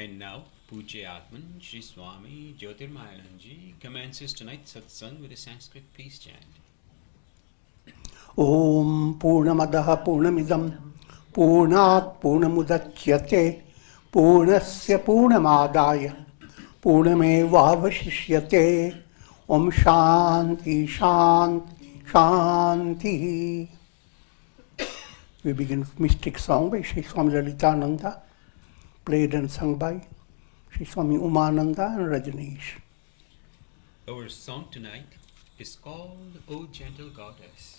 And now, Pujya Atman Shri Swami Jyotirmayananda commences tonight's Satsang with a Sanskrit peace chant. Om Purnamadaha Purnamidam Purnat Purnamudachyate Purnasya Purnamadaya Purnamevavashishyate Om Shanti Shanti Shanti. We begin mystic song by Sri Swami Lalitananda, played and sung by Sri Swami Umananda and Rajneesh. Our song tonight is called O Gentle Goddess.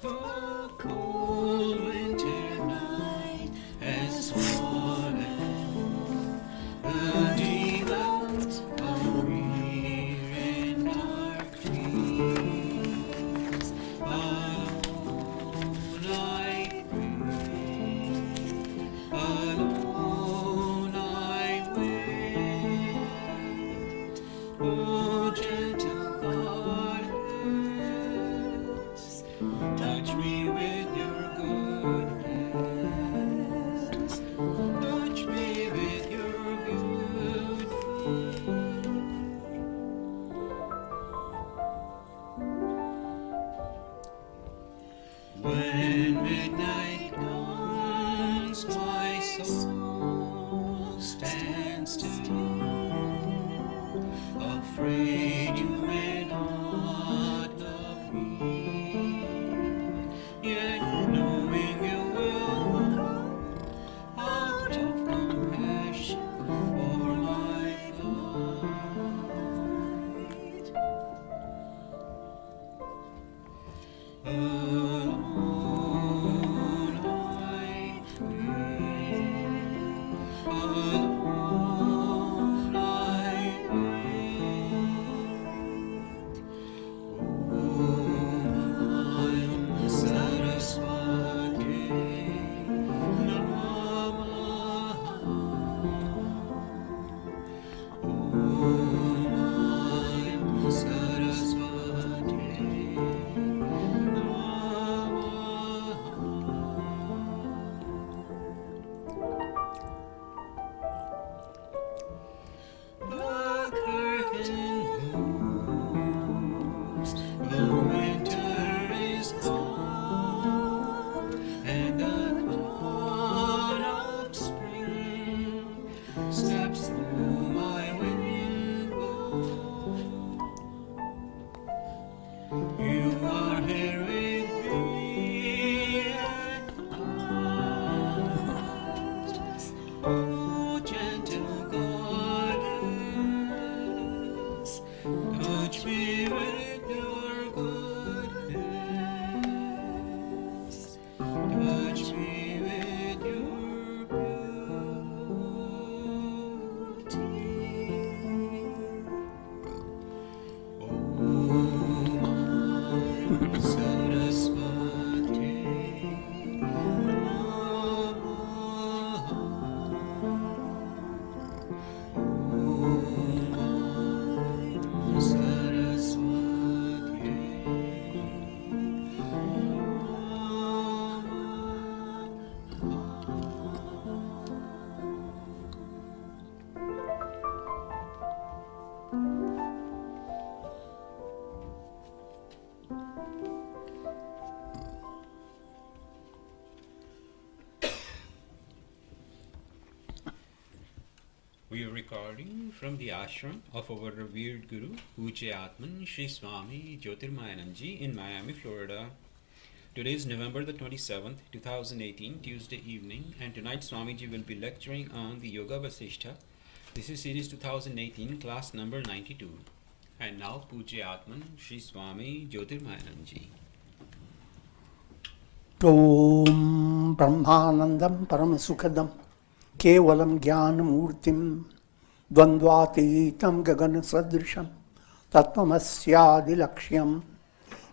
The cold winter night has fallen, the demons of weary and dark trees. Alone I pray, alone I wait. O gentle goddess, touch me with your goodness. Touch me with your good. When midnight comes, my soul stands still, afraid you may not love me, yet knowing you will come out of compassion for my plight. Alone I pray, alone I wait. Om Saraswati Namaha. Om Saraswati the curtain moves, the winter is gone, and the dawn of spring steps through my window. You are here with me at last, oh gentle goddess, touch me with your goodness, touch me with your beauty. Om Saraswati Namaha. Om Saraswati We are recording from the ashram of our revered Guru, Pujya Atman Shri Swami Jyotirmayananda in Miami, Florida. Today is November the 27th, 2018, Tuesday evening, and tonight Swamiji will be lecturing on the Yoga Vasistha. This is series 2018, class number 92. And now Pujya Atman Shri Swami Jyotirmayananda. Om Brahmanandam Paramasukadam Kevalam Jnanamurtim Dvandvatitam Gagana Sadrisham Tattvamasya Laksham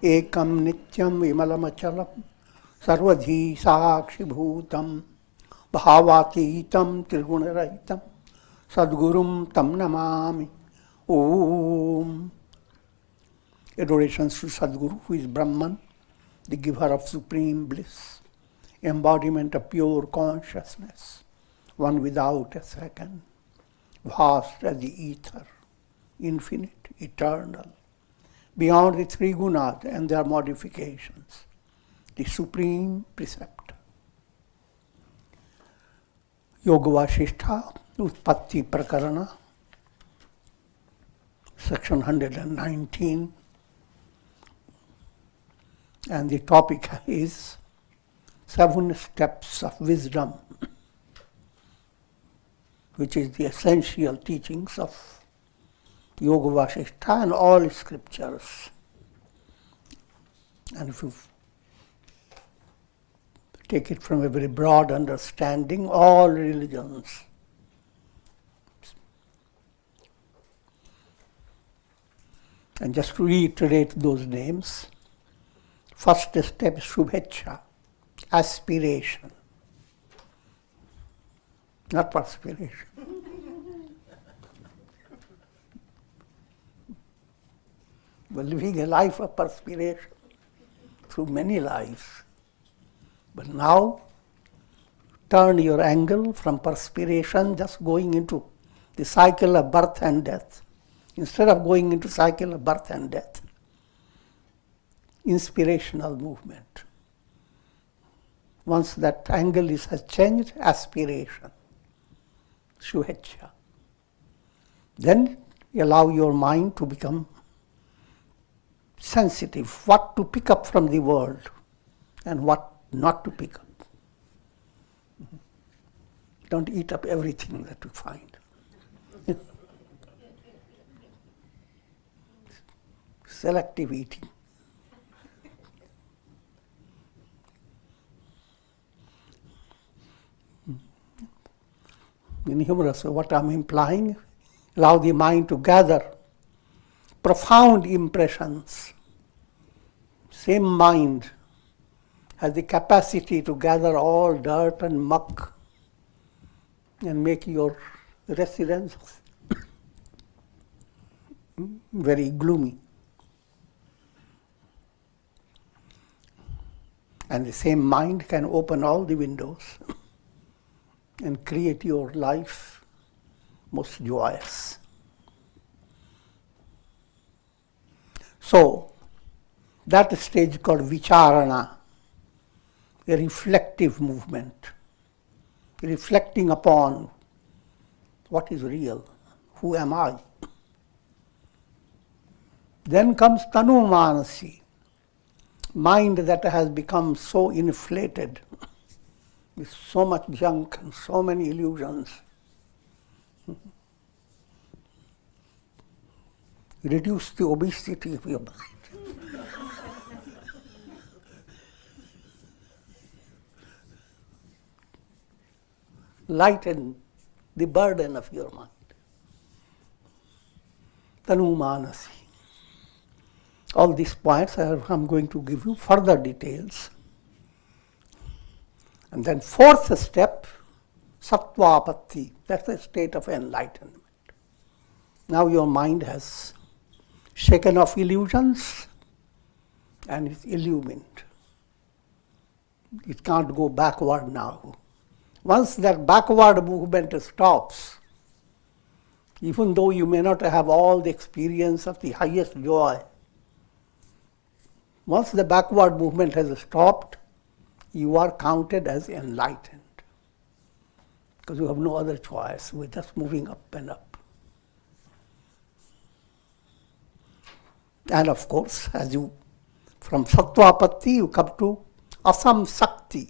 Ekam Nityam Vimalamachalam Sarvadhi Sakshi Bhutam Bhavatitam Tirgunaraitam Sadgurum Tam Namami Om. Adorations to Sadguru, who is Brahman, the giver of supreme bliss, embodiment of pure consciousness, one without a second, vast as the ether, infinite, eternal, beyond the three gunas and their modifications, the supreme preceptor. Yoga Vasistha, Utpatti Prakarana, section 119, and the topic is 7 steps of wisdom, which is the essential teachings of Yoga Vasistha and all scriptures. And if you take it from a very broad understanding, all religions. And just to reiterate those names, first step is Shubhecha, aspiration, not perspiration. We're living a life of perspiration through many lives. But now, turn your angle from perspiration, just going into the cycle of birth and death. Instead of going into cycle of birth and death, inspirational movement. Once that angle has changed, aspiration, Shuhecha. Then allow your mind to become sensitive, what to pick up from the world and what not to pick up. Don't eat up everything that you find. Selective eating. In humorous, what I'm implying, allow the mind to gather profound impressions. Same mind has the capacity to gather all dirt and muck and make your residence very gloomy. And the same mind can open all the windows and create your life most joyous. So, that stage called vicharana, a reflective movement, reflecting upon what is real, who am I. Then comes tanu manasi, mind that has become so inflated with so much junk and so many illusions. Reduce the obesity of your mind. Lighten the burden of your mind. Tanu manasi. All these points I'm going to give you further details. And then fourth step, sattvapatti, that's the state of enlightenment. Now your mind has shaken off illusions and is illumined. It can't go backward now. Once that backward movement stops, even though you may not have all the experience of the highest joy, once the backward movement has stopped, you are counted as enlightened. Because you have no other choice. We're just moving up and up. And of course, from sattvapatti, you come to asamsakti.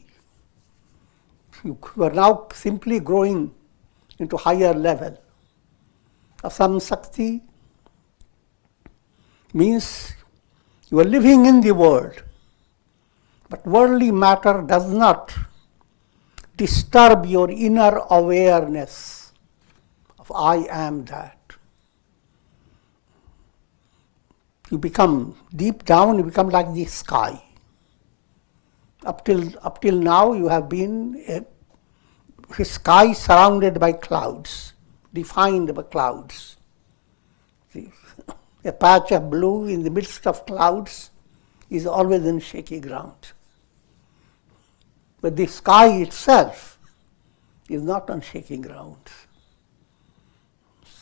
You are now simply growing into higher level. Asamsakti means you are living in the world, but worldly matter does not disturb your inner awareness of I am that. You become, deep down, you become like the sky. Up till now, you have been a sky surrounded by clouds, defined by clouds. See? A patch of blue in the midst of clouds is always in shaky ground. But the sky itself is not on shaky ground.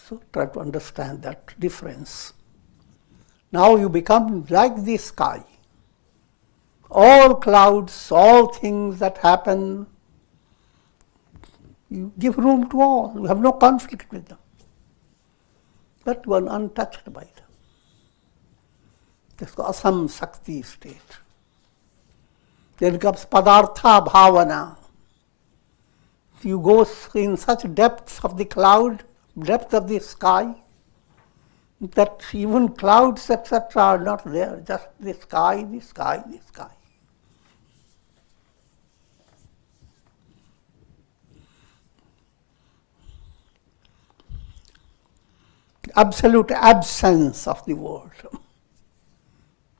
So try to understand that difference. Now you become like the sky. All clouds, all things that happen, you give room to all. You have no conflict with them. But you are untouched by them. This is asam sakti state. Then comes padartha bhavana. You go in such depths of the cloud, depth of the sky, that even clouds, etc., are not there, just the sky, the sky, the sky. Absolute absence of the world.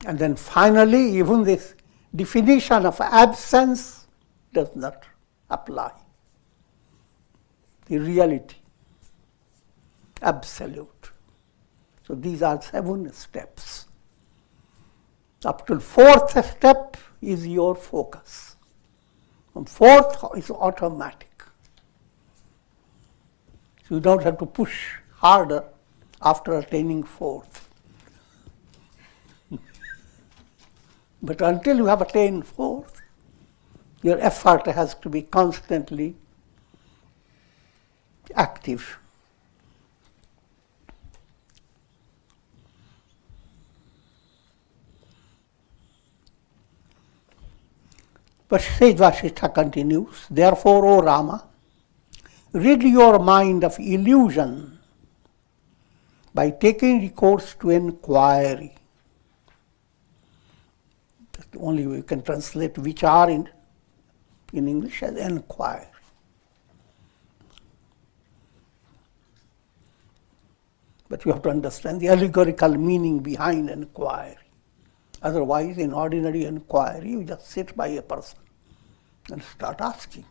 And then finally, even this definition of absence does not apply. The reality, absolute. So these are 7 steps. Up to 4th step is your focus. From 4th is automatic. So you don't have to push harder after attaining 4th. But until you have attained 4th, your effort has to be constantly active. But Sage Vasistha continues, therefore, O Rama, rid your mind of illusion by taking recourse to enquiry. That's the only way you can translate vichar in English as enquiry. But you have to understand the allegorical meaning behind enquiry. Otherwise, in ordinary enquiry, you just sit by a person and start asking.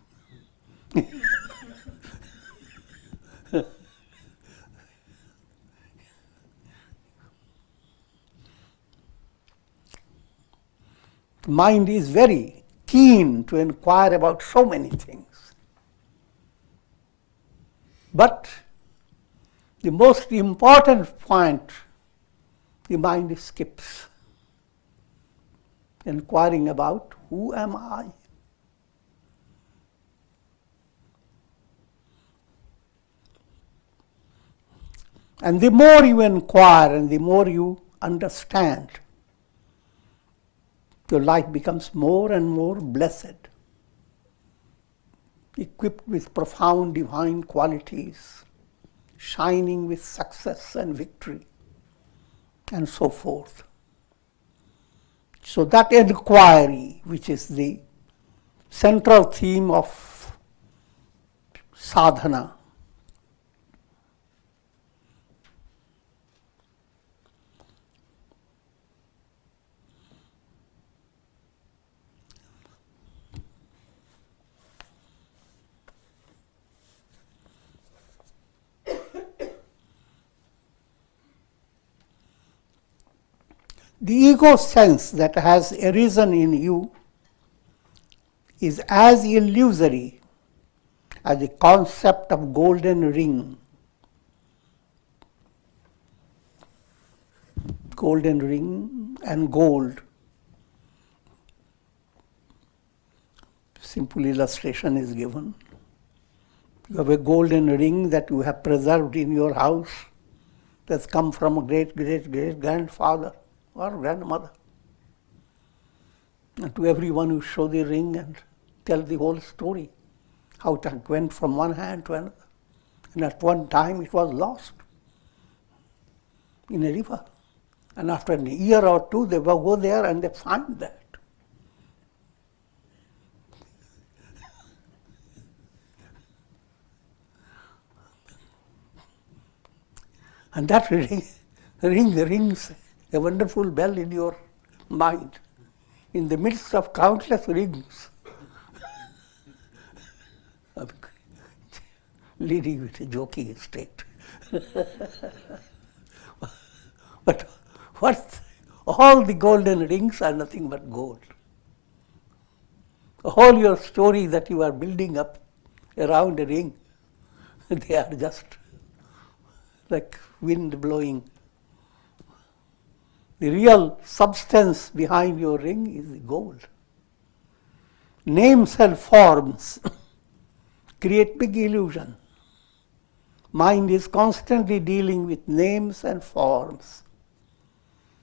Mind is very keen to inquire about so many things. But the most important point, the mind skips. Inquiring about who am I? And the more you inquire and the more you understand, your life becomes more and more blessed, equipped with profound divine qualities, shining with success and victory, and so forth. So that enquiry, which is the central theme of sadhana, the ego sense that has arisen in you is as illusory as the concept of golden ring. Golden ring and gold. Simple illustration is given. You have a golden ring that you have preserved in your house that's come from a great-great-great-grandfather or grandmother. And to everyone you show the ring and tell the whole story, how it went from one hand to another. And at one time it was lost in a river. And after a year or two they will go there and they find that. And that rings a wonderful bell in your mind, in the midst of countless rings, leading with a joking state. But what? All the golden rings are nothing but gold. All your story that you are building up around a ring, they are just like wind blowing. The real substance behind your ring is the gold. Names and forms create big illusion. Mind is constantly dealing with names and forms.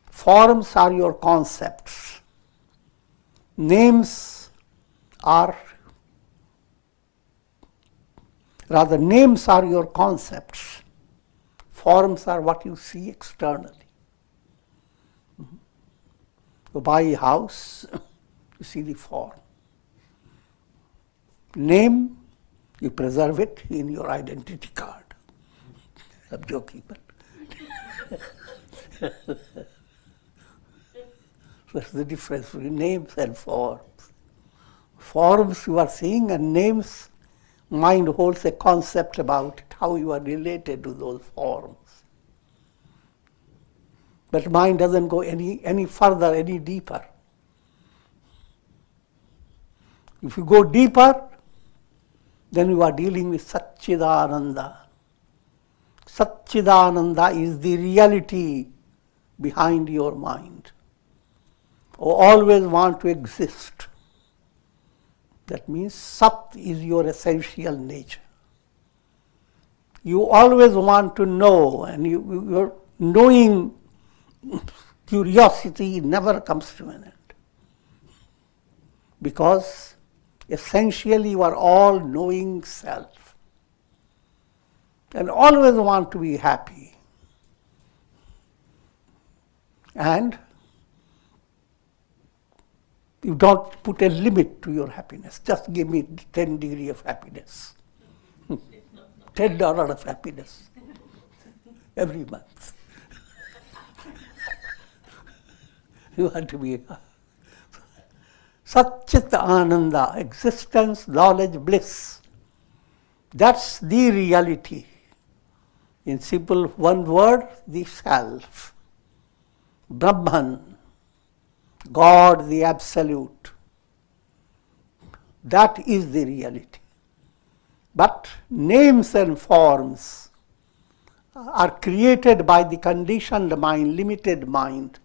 Forms are your concepts. Names are your concepts. Forms are what you see externally. You buy a house, you see the form. Name, you preserve it in your identity card. I'm joking, but that's the difference between names and forms. Forms you are seeing, and names, mind holds a concept about it, how you are related to those forms. But mind doesn't go any further, any deeper. If you go deeper, then you are dealing with Satchidananda. Satchidananda is the reality behind your mind. You always want to exist. That means Sat is your essential nature. You always want to know, and your knowing curiosity never comes to an end. Because essentially you are all knowing self. And always want to be happy. And you don't put a limit to your happiness. Just give me 10 degrees of happiness. $10 of happiness every month. You want to be Satchit Ananda, existence, knowledge, bliss. That's the reality. In simple one word, the self. Brahman, God, the Absolute. That is the reality. But names and forms are created by the conditioned mind, limited mind.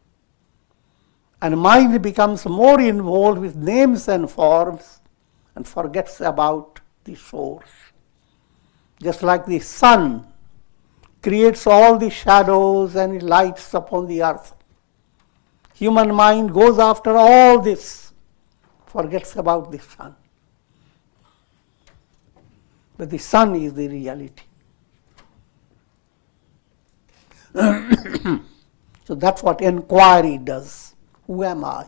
And mind becomes more involved with names and forms and forgets about the source. Just like the sun creates all the shadows and lights upon the earth. Human mind goes after all this, forgets about the sun. But the sun is the reality. So that's what enquiry does. Who am I?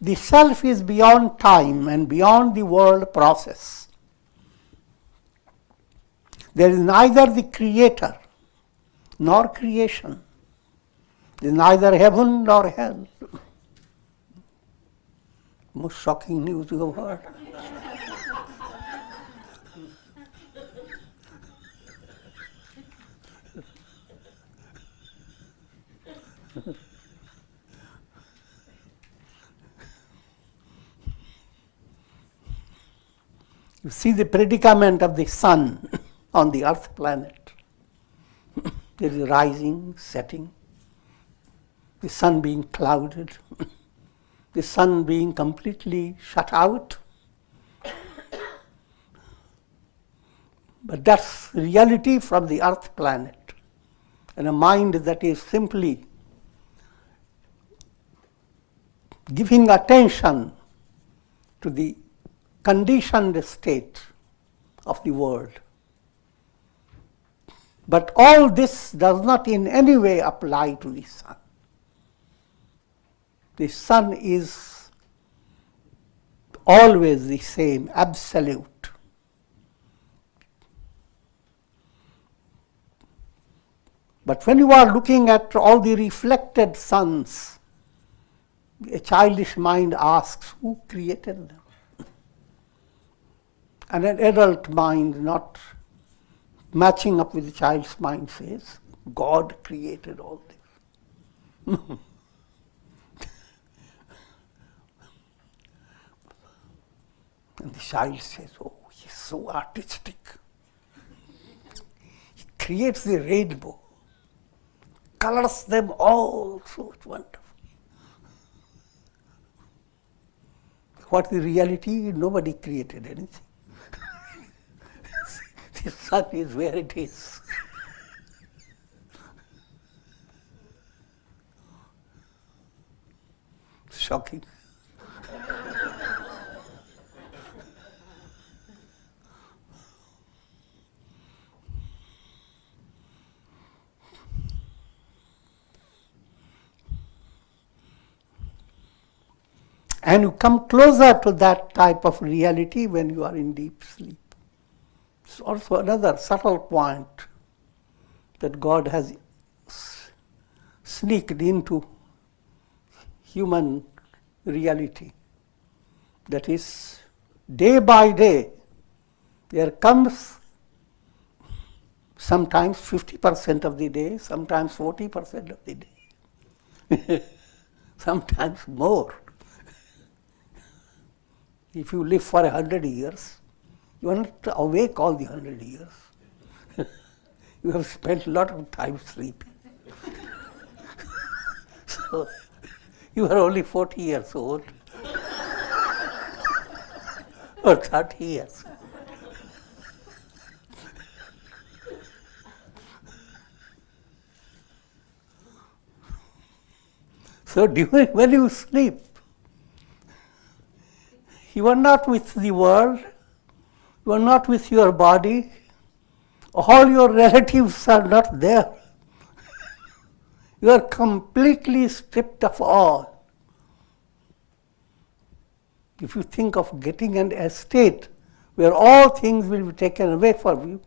The self is beyond time and beyond the world process. There is neither the creator nor creation. There is neither heaven nor hell. Most shocking news you have heard. You see the predicament of the sun on the earth planet. There is rising, setting, the sun being clouded, the sun being completely shut out. But that's reality from the earth planet. And a mind that is simply giving attention to the conditioned state of the world. But all this does not in any way apply to the sun. The sun is always the same, absolute. But when you are looking at all the reflected suns, A childish mind asks, who created them? And an adult mind, not matching up with the child's mind, says, God created all this. And the child says, oh, he's so artistic. He creates the rainbow, colors them all so wonderful. What is reality? Nobody created anything. The sun is where it is. Shocking. And you come closer to that type of reality when you are in deep sleep. It's also another subtle point that God has sneaked into human reality. That is, day by day, there comes sometimes 50% of the day, sometimes 40% of the day, sometimes more. If you live for 100 years, you are not awake all the 100 years. You have spent a lot of time sleeping. So, you are only 40 years old or 30 years. So when you sleep, you are not with the world, you are not with your body, all your relatives are not there. You are completely stripped of all. If you think of getting an estate where all things will be taken away from you,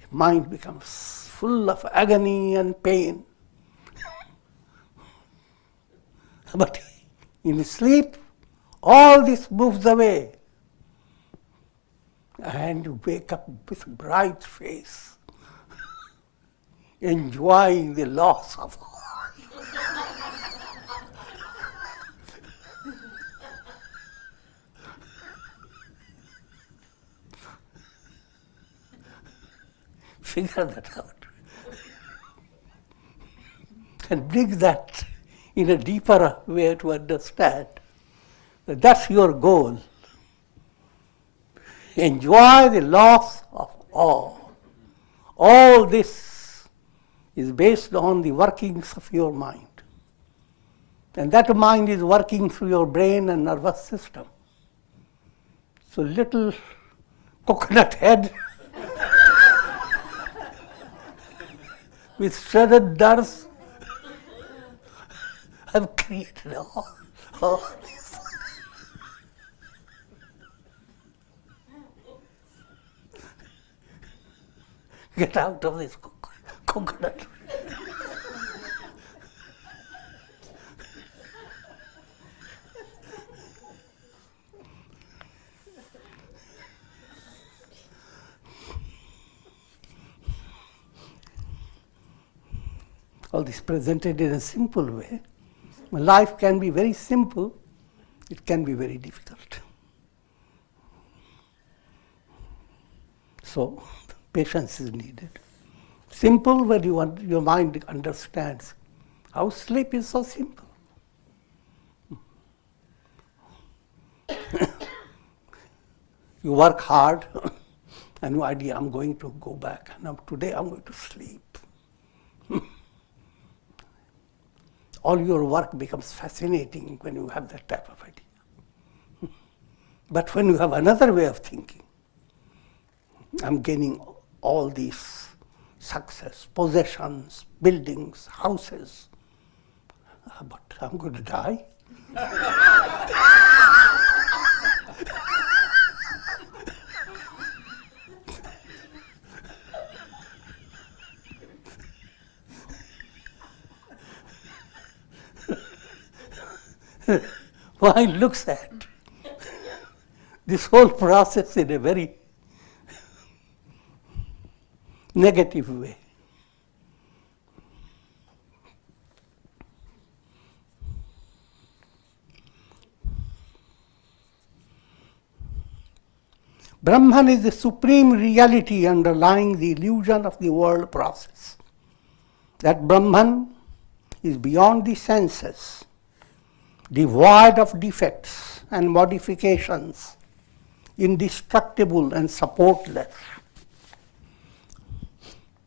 your mind becomes full of agony and pain. But in sleep, all this moves away. And you wake up with a bright face, enjoying the loss of all. Figure that out. And bring that in a deeper way to understand that that's your goal. Enjoy the loss of all. All this is based on the workings of your mind. And that mind is working through your brain and nervous system. So little coconut head with shredded nerves have created all this. Get out of this coconut. All this presented in a simple way. Life can be very simple, it can be very difficult. So, patience is needed. Simple when your mind understands how sleep is so simple. You work hard and no idea, I'm going to go back. Now today I'm going to sleep. All your work becomes fascinating when you have that type of idea. But when you have another way of thinking, I'm gaining all these success, possessions, buildings, houses, but I'm going to die. mind looks at this whole process in a very negative way. Brahman is the supreme reality underlying the illusion of the world process. That Brahman is beyond the senses, devoid of defects and modifications, indestructible and supportless.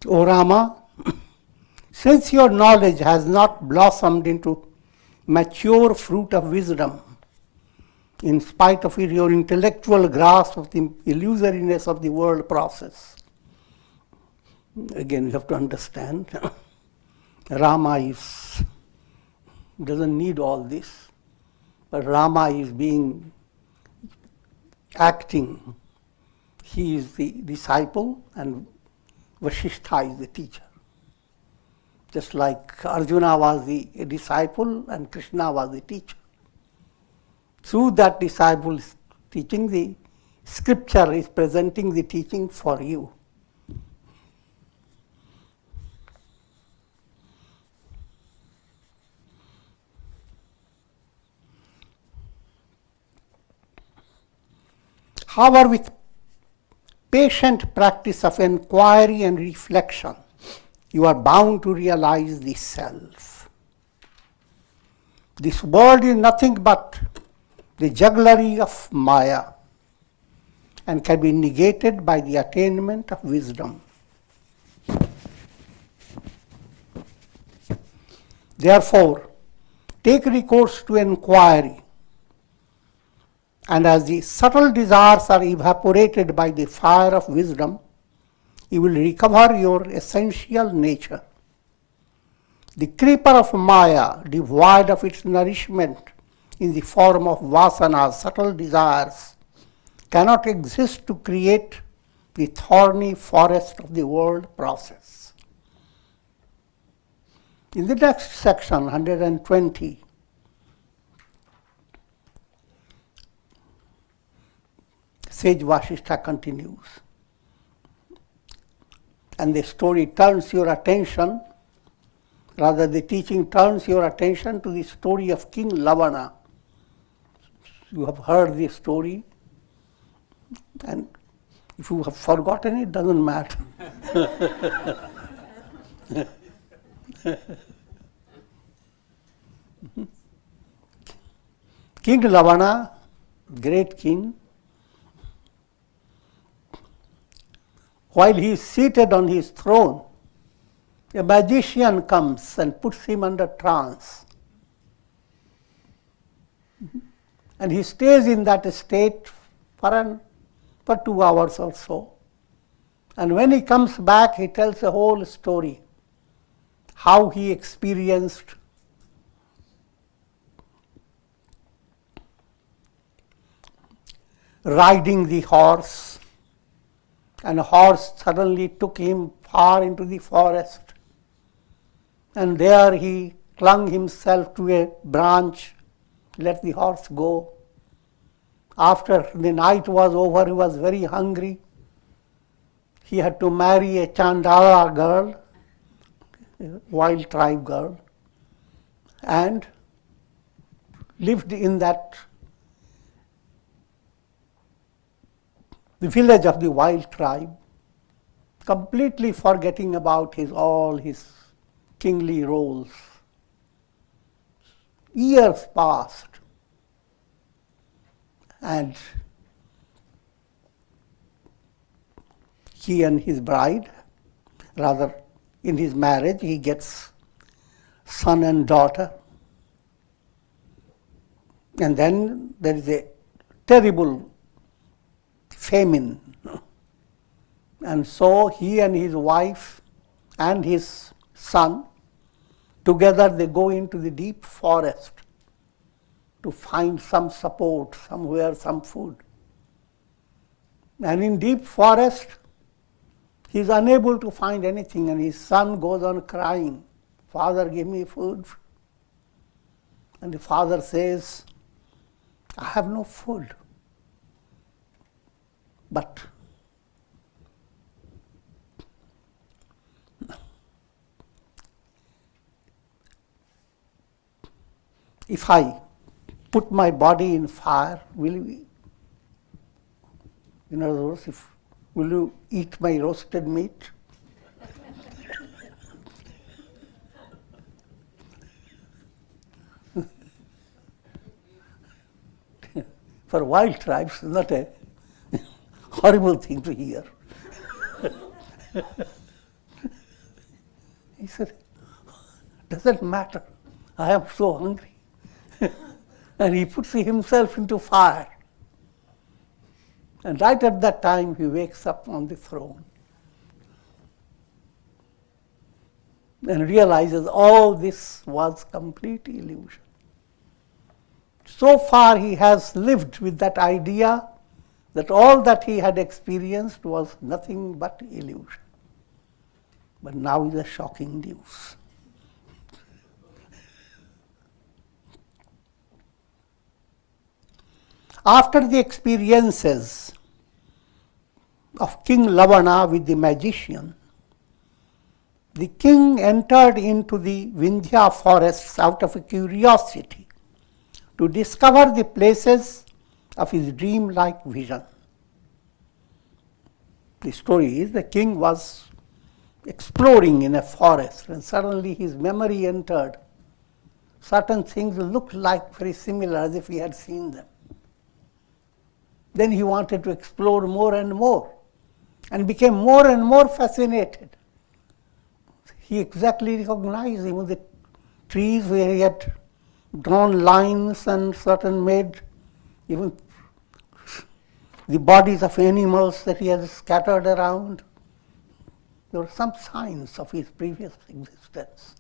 O Rama, since your knowledge has not blossomed into mature fruit of wisdom, in spite of your intellectual grasp of the illusoriness of the world process. Again, you have to understand, Rama doesn't need all this, but Rama is acting. He is the disciple and Vasistha is the teacher. Just like Arjuna was the disciple and Krishna was the teacher. Through that disciple's teaching, the scripture is presenting the teaching for you. However, with patient practice of enquiry and reflection, you are bound to realize the self. This world is nothing but the jugglery of Maya and can be negated by the attainment of wisdom. Therefore, take recourse to enquiry, and as the subtle desires are evaporated by the fire of wisdom, you will recover your essential nature. The creeper of Maya, devoid of its nourishment in the form of vasanas, subtle desires, cannot exist to create the thorny forest of the world process. In the next section, 120, Sage Vasistha continues. And the story turns your attention, rather the teaching turns your attention to the story of King Lavana. You have heard the story, and if you have forgotten it, doesn't matter. King Lavana, great king, while he is seated on his throne, a magician comes and puts him under trance. And he stays in that state for 2 hours or so. And when he comes back, he tells the whole story, how he experienced riding the horse, and a horse suddenly took him far into the forest. And there he clung himself to a branch, let the horse go. After the night was over, he was very hungry. He had to marry a Chandala girl, a wild tribe girl, and lived in the village of the wild tribe, completely forgetting about all his kingly roles. Years passed, and he and his bride, rather in his marriage, he gets son and daughter. And then there is a terrible famine. And so he and his wife and his son, together they go into the deep forest to find some support, somewhere, some food. And in deep forest, he is unable to find anything, and his son goes on crying, "Father, give me food." And the father says, I have no food. But if I put my body in fire, will you, in other words, will you eat my roasted meat? For wild tribes, it's not a horrible thing to hear. He said, doesn't matter, I am so hungry. And he puts himself into fire. And right at that time, he wakes up on the throne and realizes all this was complete illusion. So far, he has lived with that idea that all that he had experienced was nothing but illusion. But now is a shocking news. After the experiences of King Lavana with the magician, the king entered into the Vindhya forests out of a curiosity to discover the places of his dream-like vision. The story is the king was exploring in a forest and suddenly his memory entered. Certain things looked like very similar as if he had seen them. Then he wanted to explore more and more and became more and more fascinated. He exactly recognized even the trees where he had drawn lines and certain made even the bodies of animals that he had scattered around. There were some signs of his previous existence.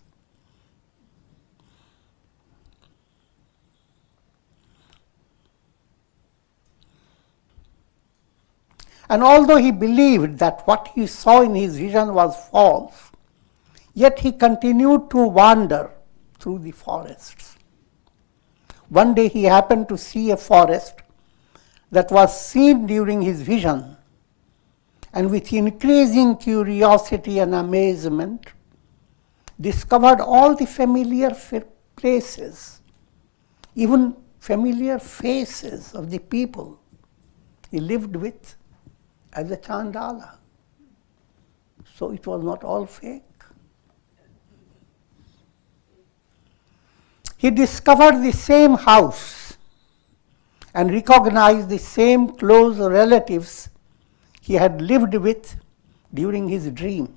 And although he believed that what he saw in his vision was false, yet he continued to wander through the forests. One day he happened to see a forest that was seen during his vision, and with increasing curiosity and amazement, discovered all the familiar places, even familiar faces of the people he lived with as a Chandala. So it was not all fake. He discovered the same house and recognized the same close relatives he had lived with during his dream.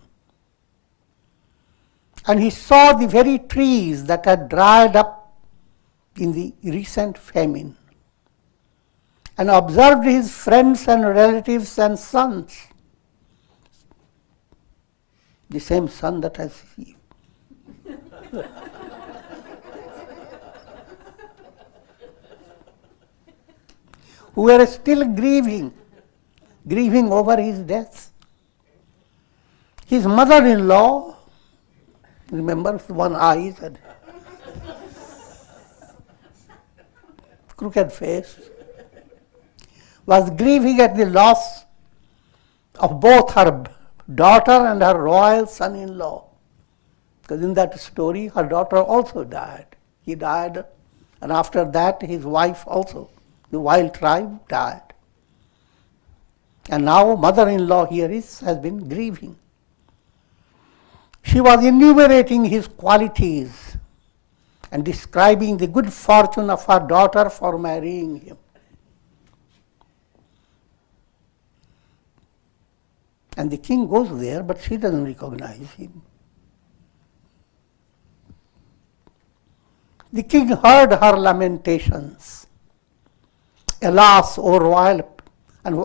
And he saw the very trees that had dried up in the recent famine, and observed his friends and relatives and sons, the same son that has he. Who were still grieving over his death. His mother-in-law, remember, one eye and crooked face, was grieving at the loss of both her daughter and her royal son-in-law. Because in that story, her daughter also died. He died, and after that, his wife also, the wild tribe, died. And now mother-in-law here has been grieving. She was enumerating his qualities and describing the good fortune of her daughter for marrying him. And the king goes there, but she doesn't recognize him. The king heard her lamentations. Alas, O royal, and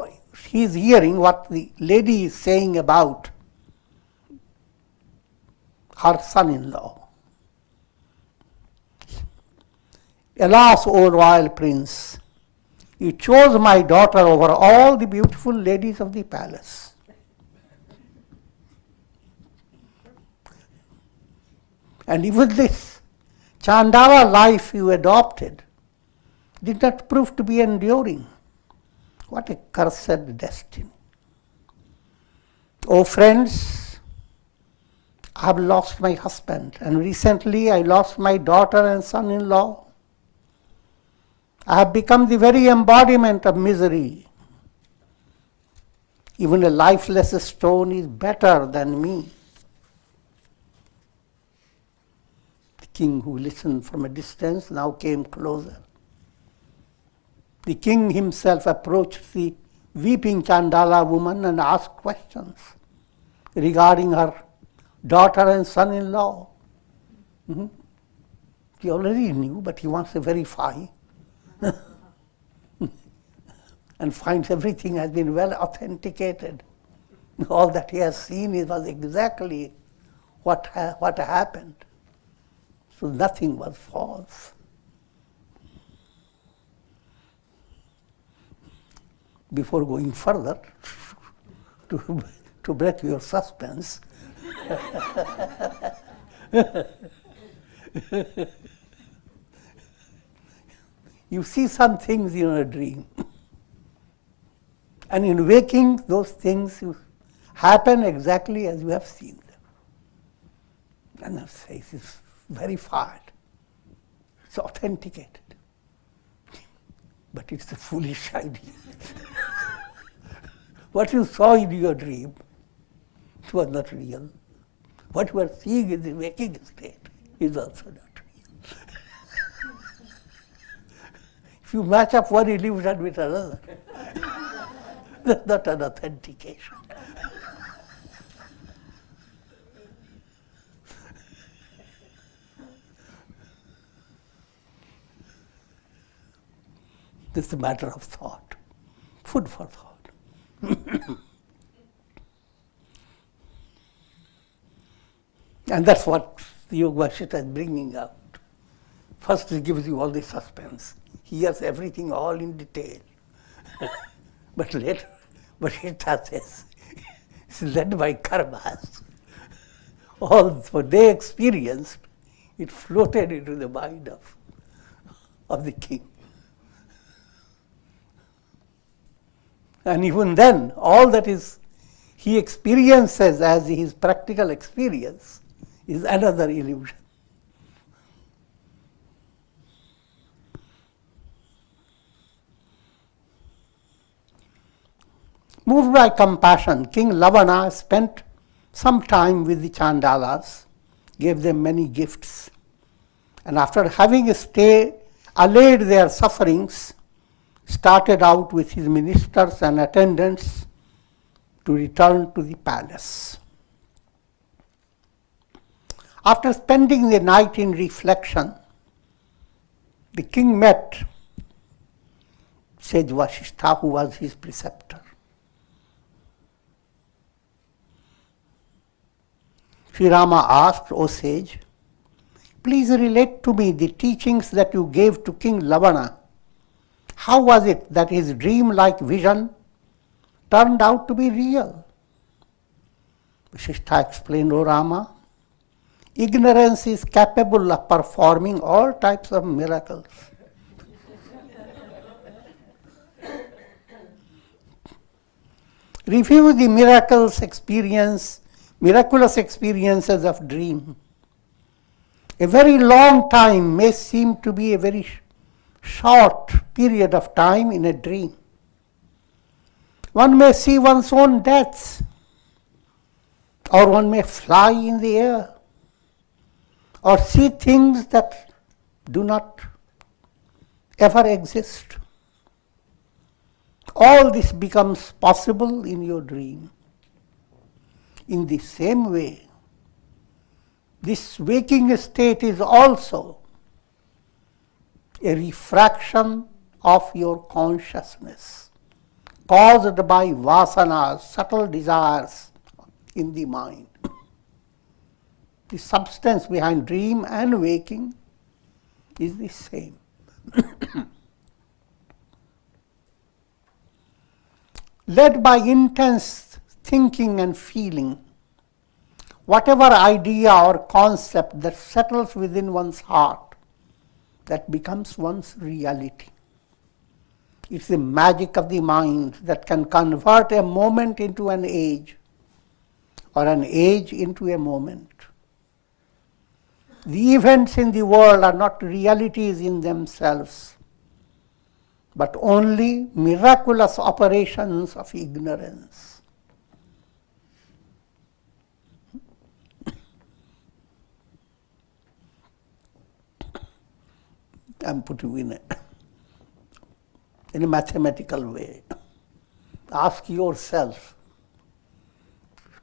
he is hearing what the lady is saying about her son-in-law. Alas, O royal prince, you chose my daughter over all the beautiful ladies of the palace. And even this Chandala life you adopted did not prove to be enduring. What a cursed destiny. Oh friends, I have lost my husband, and recently I lost my daughter and son-in-law. I have become the very embodiment of misery. Even a lifeless stone is better than me. The king, who listened from a distance, now came closer. The king himself approached the weeping Chandala woman and asked questions regarding her daughter and son-in-law. He already knew, but he wants to verify and finds everything has been well authenticated. All that he has seen was exactly what happened. So nothing was false. Before going further, to break your suspense, you see some things in a dream. And in waking, those things happen exactly as you have seen them. And the face is verified. It's authenticated. But it's a foolish idea. What you saw in your dream, it was not real. What you are seeing in the waking state is also not real. If you match up one illusion with another, that's not an authentication. This is a matter of thought, food for thought. And that's what the Yoga Vasistha is bringing out. First, it gives you all the suspense. He hears everything all in detail. But later, Vasistha says, it's led by karmas. All what they experienced, it floated into the mind of the king. And even then, all that is he experiences as his practical experience is another illusion. Moved by compassion, King Lavana spent some time with the Chandalas, gave them many gifts, and after having allayed their sufferings, started out with his ministers and attendants to return to the palace. After spending the night in reflection, the king met Sage Vasistha, who was his preceptor. Sri Rama asked, O sage, please relate to me the teachings that you gave to King Lavana. How was it that his dream-like vision turned out to be real? Vasistha explained, O Rama, ignorance is capable of performing all types of miracles. Review the miraculous experiences of dream. A very long time may seem to be a very short period of time in a dream. One may see one's own death, or one may fly in the air, or see things that do not ever exist. All this becomes possible in your dream. In the same way, this waking state is also a refraction of your consciousness, caused by vasanas, subtle desires in the mind. The substance behind dream and waking is the same. Led by intense thinking and feeling, whatever idea or concept that settles within one's heart that becomes one's reality. It's the magic of the mind that can convert a moment into an age, or an age into a moment. The events in the world are not realities in themselves, but only miraculous operations of ignorance. I'm putting you in a mathematical way. Ask yourself,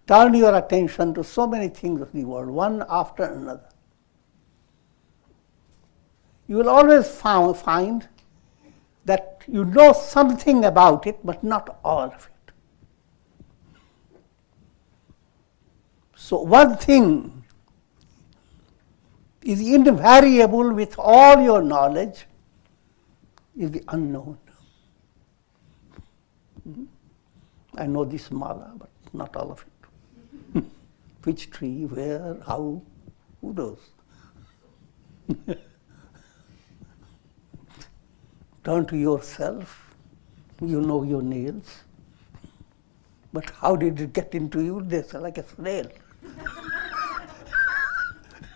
turn your attention to so many things of the world, one after another. You will always find that you know something about it, but not all of it. So one thing is invariable with all your knowledge, is the unknown. I know this mala, but not all of it. Which tree, where, how, who knows? Turn to yourself. You know your nails. But how did it get into you? They're like a snail.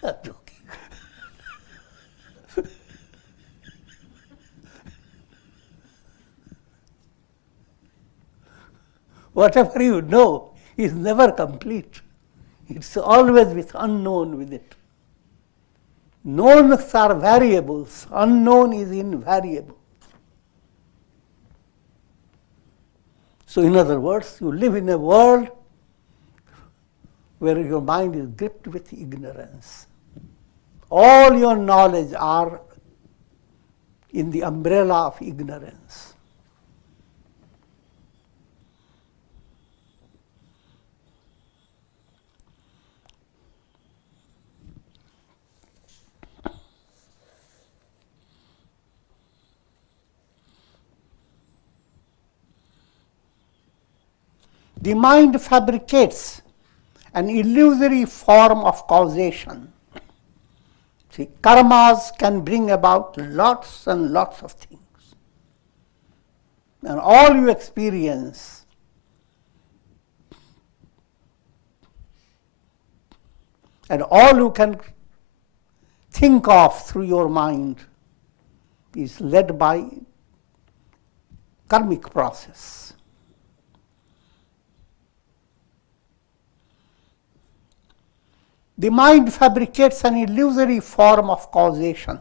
I'm joking. Whatever you know is never complete. It's always with unknown with it. Knowns are variables. Unknown is invariable. So in other words, you live in a world where your mind is gripped with ignorance. All your knowledge are in the umbrella of ignorance. The mind fabricates an illusory form of causation. See, karmas can bring about lots and lots of things. And all you experience and all you can think of through your mind is led by karmic process. The mind fabricates an illusory form of causation.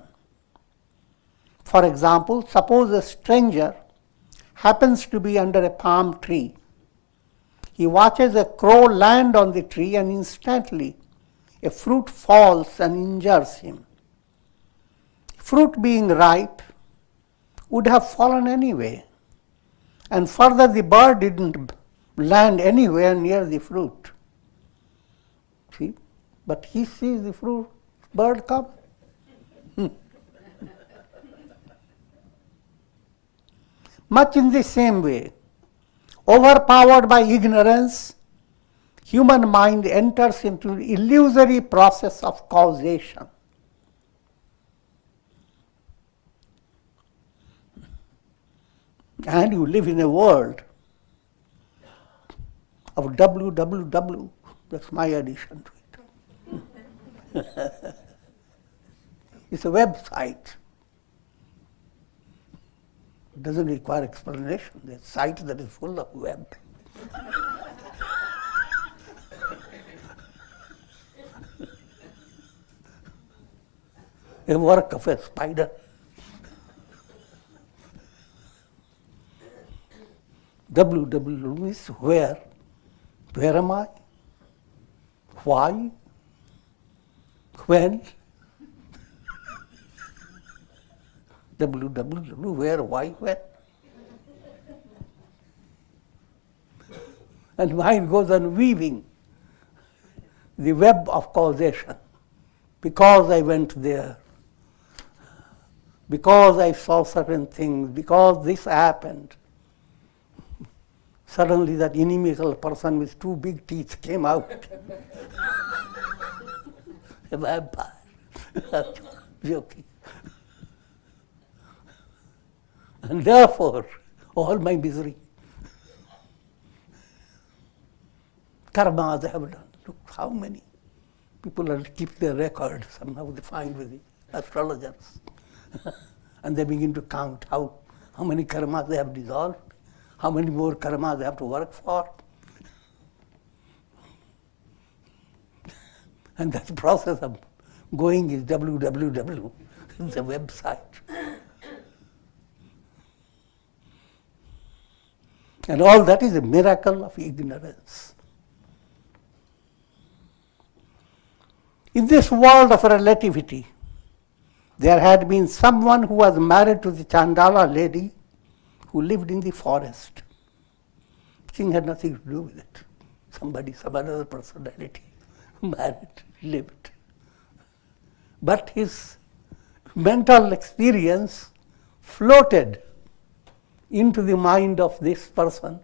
For example, suppose a stranger happens to be under a palm tree. He watches a crow land on the tree and instantly a fruit falls and injures him. Fruit being ripe would have fallen anyway. And further, the bird didn't land anywhere near the fruit. See? But he sees the fruit, bird come. Much in the same way, overpowered by ignorance, human mind enters into the illusory process of causation. And you live in a world of www. That's my addition to it. It's a website. It doesn't require explanation. There's a site that is full of web. A work of a spider. www is where. Where am I? Why? When? www, where, why, when? And mind goes on weaving the web of causation. Because I went there, because I saw certain things, because this happened. Suddenly that inimical person with two big teeth came out. A vampire. Joking. And therefore, all my misery. Karmas I have done. Look how many people are keep their record. Somehow they find with the astrologers. And they begin to count how many karmas they have dissolved, how many more karmas they have to work for. And that process of going is www, the website. And all that is a miracle of ignorance. In this world of relativity, there had been someone who was married to the Chandala lady who lived in the forest. King had nothing to do with it. Somebody, some other personality, married, lived. But his mental experience floated into the mind of this person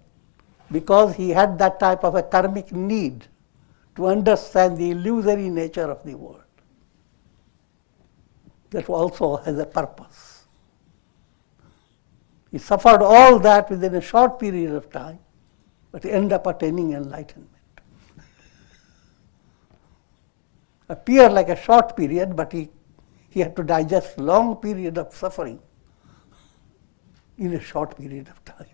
because he had that type of a karmic need to understand the illusory nature of the world. That also has a purpose. He suffered all that within a short period of time, but ended up attaining enlightenment. Appear like a short period, but he had to digest long period of suffering in a short period of time.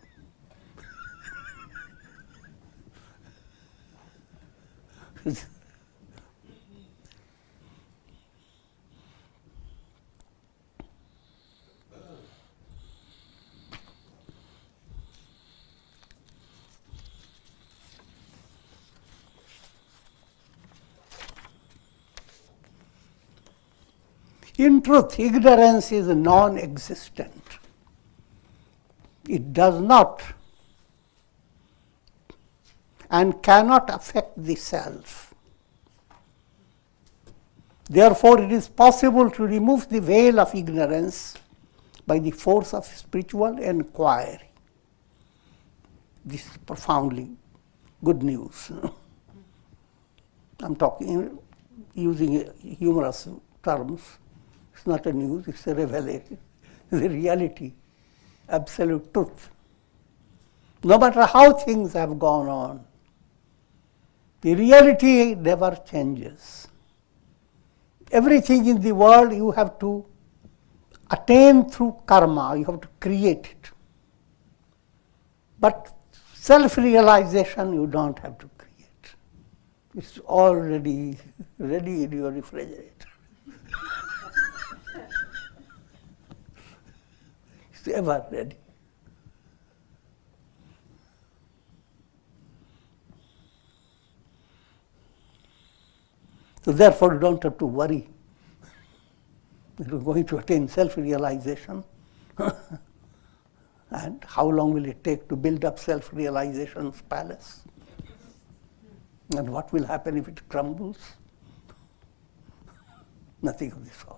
In truth, ignorance is non-existent. It does not and cannot affect the self. Therefore, it is possible to remove the veil of ignorance by the force of spiritual enquiry. This is profoundly good news. I'm talking using humorous terms. It's not a news, it's a revelation, the reality, absolute truth. No matter how things have gone on, the reality never changes. Everything in the world you have to attain through karma, you have to create it. But self-realization you don't have to create. It's already ready in your refrigerator. It's ever ready. So therefore you don't have to worry that you're going to attain self-realization. And how long will it take to build up self-realization's palace? And what will happen if it crumbles? Nothing of the sort.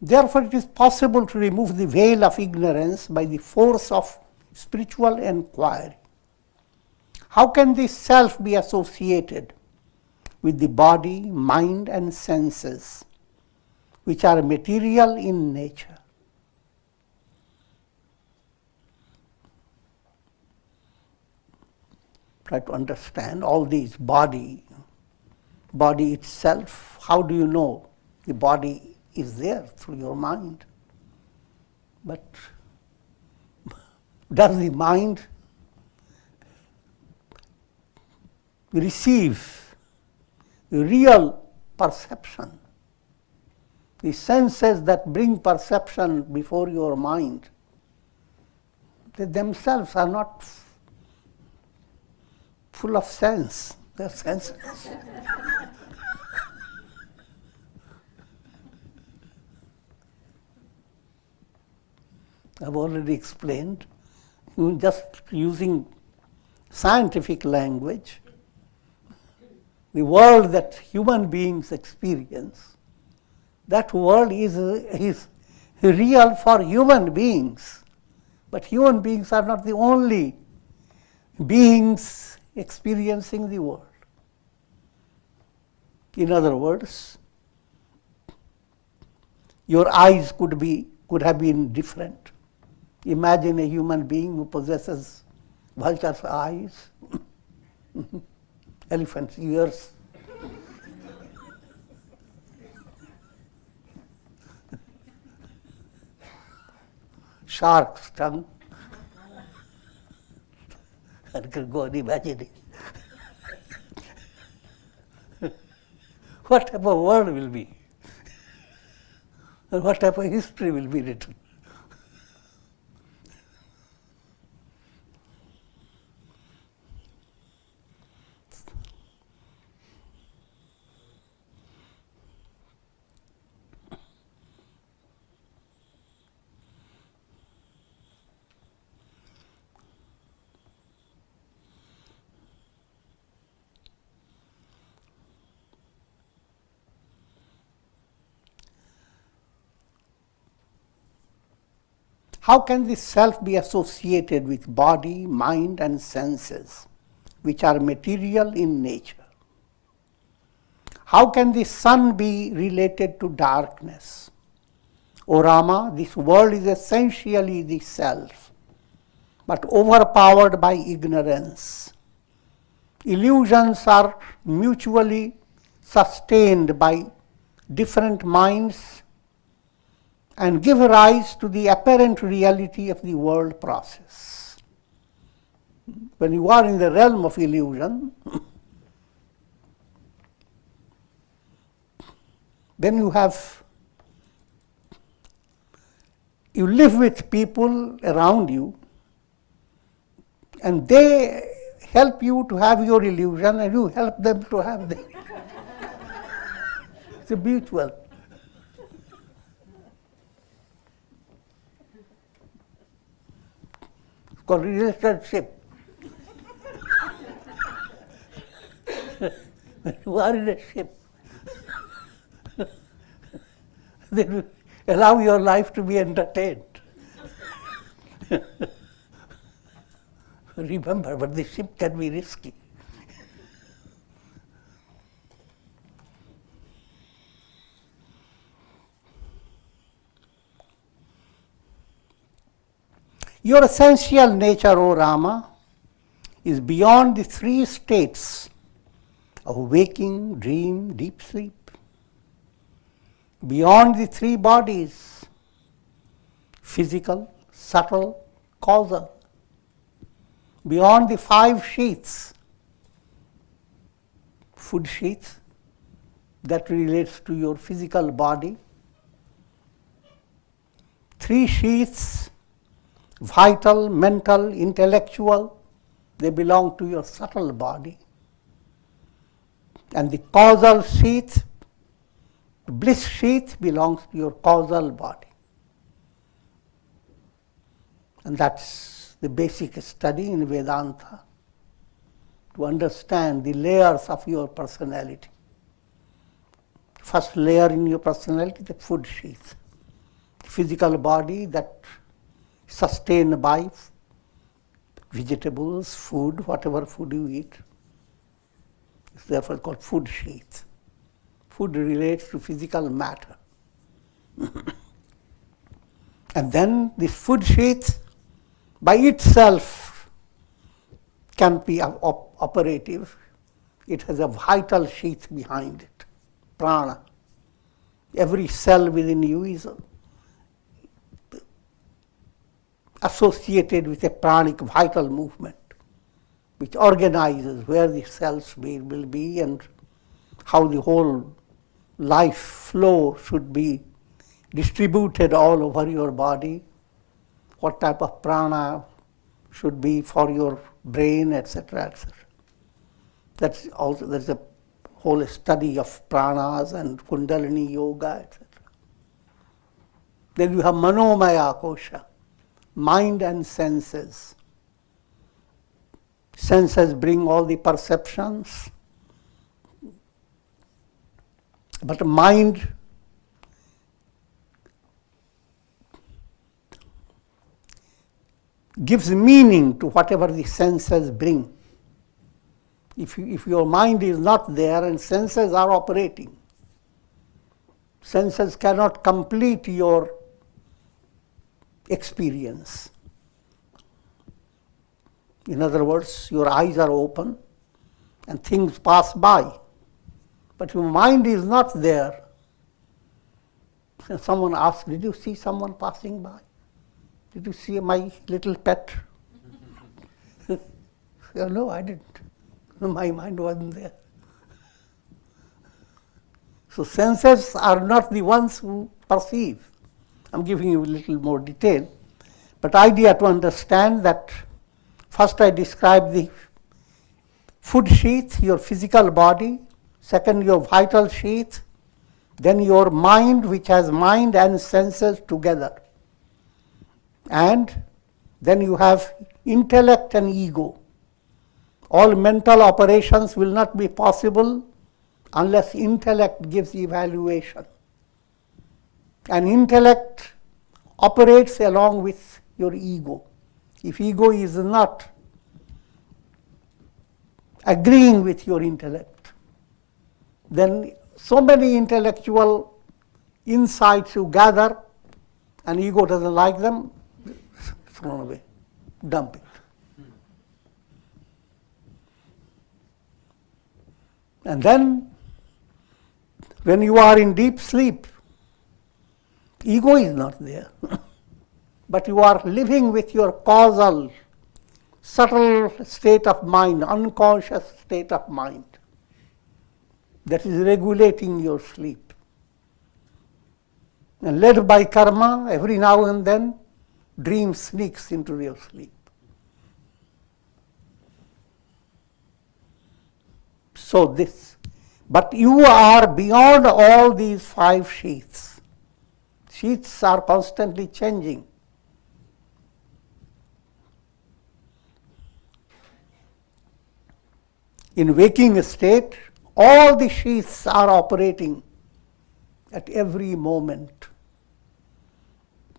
Therefore, it is possible to remove the veil of ignorance by the force of spiritual enquiry. How can this self be associated with the body, mind, and senses, which are material in nature? Try to understand all these body itself. How do you know the body is there? Through your mind. But does the mind receive the real perception? The senses that bring perception before your mind, they themselves are not full of sense. They're senseless. I've already explained, just using scientific language, the world that human beings experience, that world is real for human beings, But human beings are not the only beings experiencing the world. In other words, your eyes could have been different. Imagine a human being who possesses vulture's eyes, elephant's ears, shark's tongue. I can go and imagine it. What type of world will be? And what type of history will be written? How can the self be associated with body, mind, and senses, which are material in nature? How can the sun be related to darkness? O Rama, this world is essentially the self, but overpowered by ignorance. Illusions are mutually sustained by different minds and give rise to the apparent reality of the world process. When you are in the realm of illusion, then you live with people around you, and they help you to have your illusion, and you help them to have theirs. It's a mutual. It's called relationship. You are in a ship. Then you allow your life to be entertained. Remember, but the ship can be risky. Your essential nature, O Rama, is beyond the three states of waking, dream, deep sleep. Beyond the three bodies, physical, subtle, causal. Beyond the five sheaths, food sheath that relates to your physical body, three sheaths, vital, mental, intellectual, they belong to your subtle body. And the causal sheath, the bliss sheath, belongs to your causal body. And that's the basic study in Vedanta, to understand the layers of your personality. First layer in your personality, the food sheath, the physical body that is sustained by vegetables, food, whatever food you eat. It's therefore called food sheath. Food relates to physical matter. And then this food sheath by itself can be operative. It has a vital sheath behind it, prana. Every cell within you is associated with a pranic vital movement, which organizes where the cells will be and how the whole life flow should be distributed all over your body, what type of prana should be for your brain, etc., etc. There's a whole study of pranas and kundalini yoga, etc. Then you have manomaya kosha, mind and senses. Senses bring all the perceptions, but mind gives meaning to whatever the senses bring. If your mind is not there and senses are operating, senses cannot complete your experience. In other words, your eyes are open and things pass by. But your mind is not there. And someone asks, did you see someone passing by? Did you see my little pet? No, I didn't. My mind wasn't there. So senses are not the ones who perceive. I'm giving you a little more detail. But idea to understand that first I describe the food sheath, your physical body. Second, your vital sheath. Then your mind, which has mind and senses together. And then you have intellect and ego. All mental operations will not be possible unless intellect gives evaluation. And intellect operates along with your ego. If ego is not agreeing with your intellect, then so many intellectual insights you gather and ego doesn't like them, thrown away, dump it. And then, when you are in deep sleep, ego is not there. But you are living with your causal, subtle state of mind, unconscious state of mind that is regulating your sleep. And led by karma, every now and then, dream sneaks into your sleep. So this, but you are beyond all these five sheaths. Sheaths are constantly changing. In waking state, all the sheaths are operating at every moment.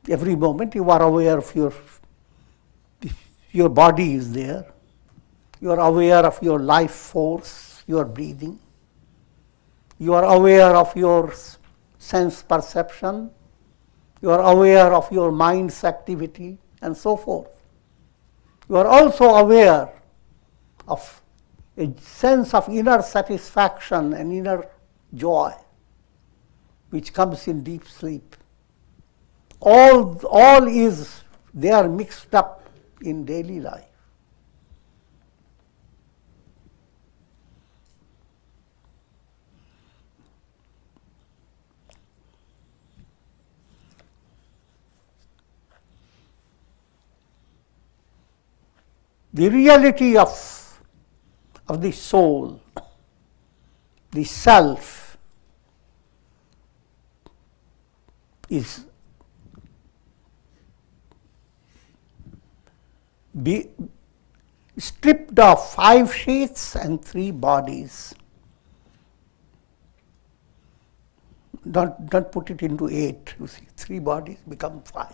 Every moment you are aware of your body is there. You are aware of your life force. You are breathing. You are aware of your sense perception. You are aware of your mind's activity, and so forth. You are also aware of a sense of inner satisfaction and inner joy, which comes in deep sleep. All is there mixed up in daily life. The reality of the soul, the self, is stripped of five sheaths and three bodies. Don't put it into 8, you see, 3 bodies become 5.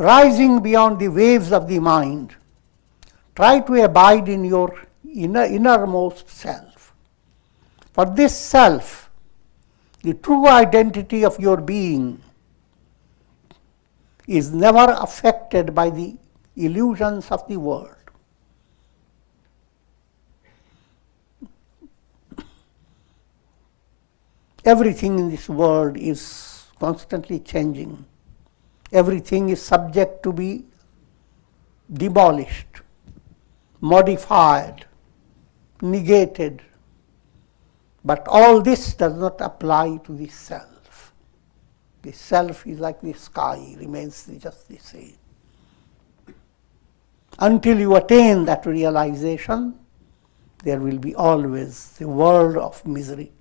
Rising beyond the waves of the mind, try to abide in your innermost self. For this self, the true identity of your being, is never affected by the illusions of the world. Everything in this world is constantly changing. Everything is subject to be demolished, modified, negated. But all this does not apply to the self. The self is like the sky, remains just the same. Until you attain that realization, there will be always a world of misery.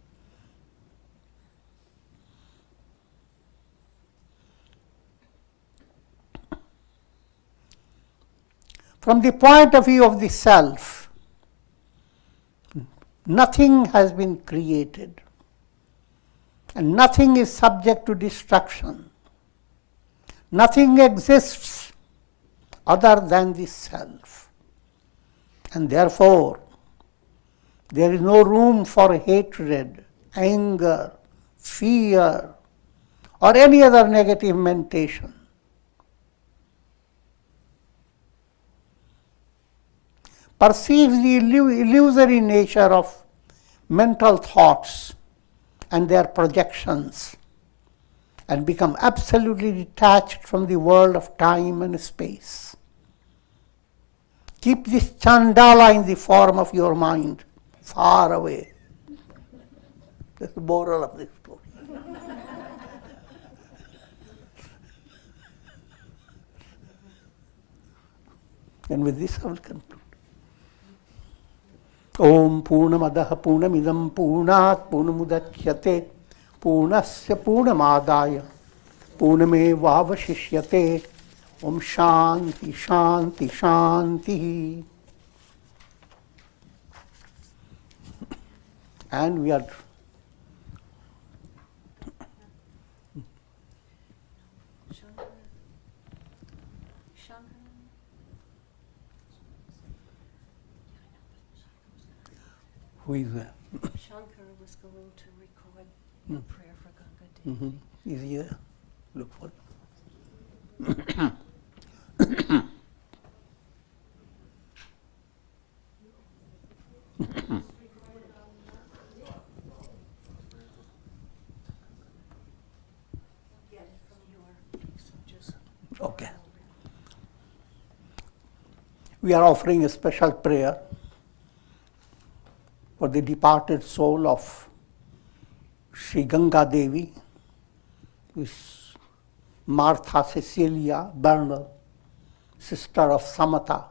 From the point of view of the self, nothing has been created. And nothing is subject to destruction. Nothing exists other than the self. And therefore, there is no room for hatred, anger, fear, or any other negative mentation. Perceive the illusory nature of mental thoughts and their projections, and become absolutely detached from the world of time and space. Keep this chandala in the form of your mind far away. That's the moral of this story. And with this I will conclude. Om Purnamadaha Purnamidam Purnat Purnamudachyate Purnasya Purnamadaya Purnamevavashishyate. Om Shanti Shanti Shanti. And we are who is there? Shankar was going to record a prayer for Ganga Devi. Is he there? Look for him. Okay. We are offering a special prayer for the departed soul of Sri Ganga Devi, who is Martha Cecilia Bernal, sister of Samata,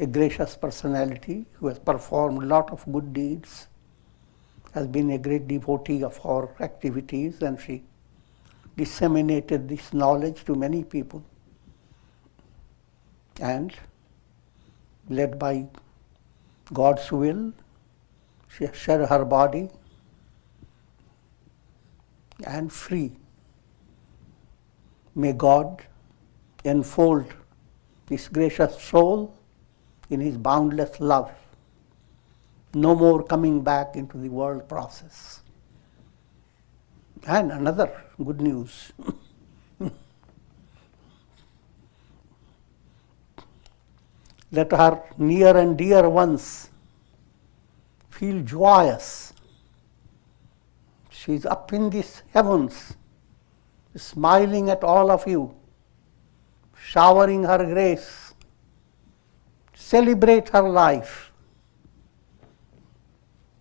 a gracious personality who has performed a lot of good deeds, has been a great devotee of our activities, and she disseminated this knowledge to many people. And led by God's will, she has shed her body and free. May God enfold this gracious soul in His boundless love. No more coming back into the world process. And another good news. Let her near and dear ones feel joyous. She is up in these heavens, smiling at all of you, showering her grace. Celebrate her life.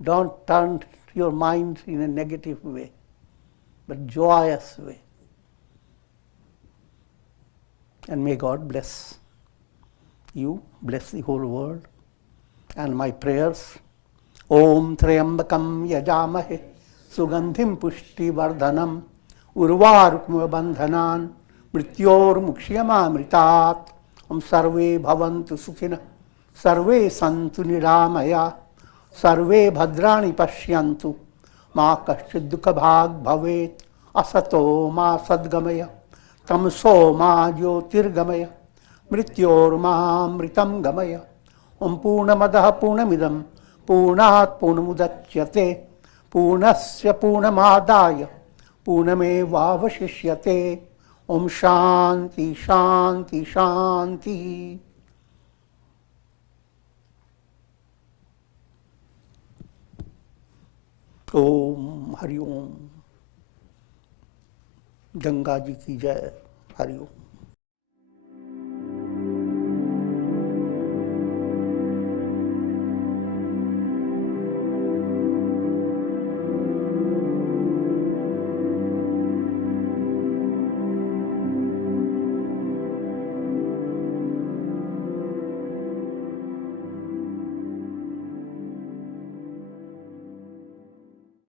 Don't turn your mind in a negative way, but joyous way. And may God bless you, bless the whole world. And my prayers, Om Trayambakam Yajamahe Sugandhim Pushti Vardhanam Urvarukma Bandhanan Mrityor Mukshiyamamritat. Om Sarve Bhavantu Sukhina Sarve Santu Niramaya Sarve Bhadrani Pashyantu Ma Kaschid Dukha Bhag Bhavet Asato Ma Sadgamaya Tamso Ma Jyotirgamaya Mrityor Mamritam Gamaya. Om Purnamadaha Purnamidam Purnat Purnamudachyate Purnasya Purnamadaya Purnamevavashishyate. Om Shanti Shanti Shanti. Om Hari Om. Ganga ji की जय. हरि ओम.